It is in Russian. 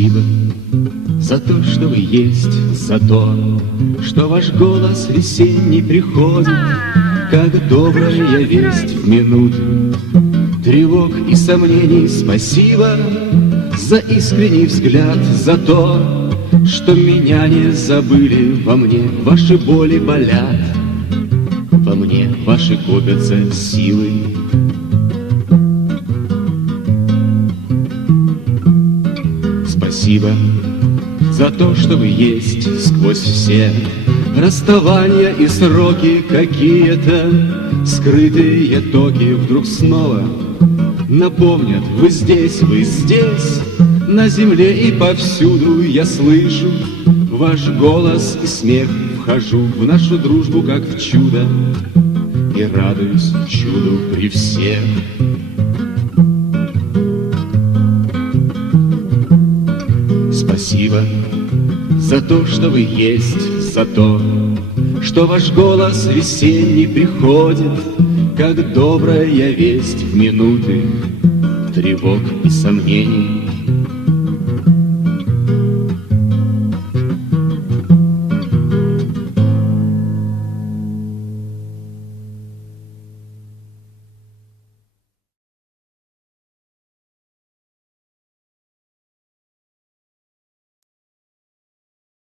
Спасибо за то, что вы есть, за то, что ваш голос весенний приходит, как добрая весть в минуты тревог и сомнений. Спасибо за искренний взгляд, за то, что меня не забыли. Во мне ваши боли болят, во мне ваши копятся силы. Спасибо за то, что вы есть сквозь все расставания и сроки. Какие-то скрытые токи вдруг снова напомнят: вы здесь, на земле и повсюду. Я слышу ваш голос и смех, вхожу в нашу дружбу, как в чудо, и радуюсь чуду при всех. Спасибо за то, что вы есть, за то, что ваш голос весенний приходит, как добрая весть в минуты тревог и сомнений.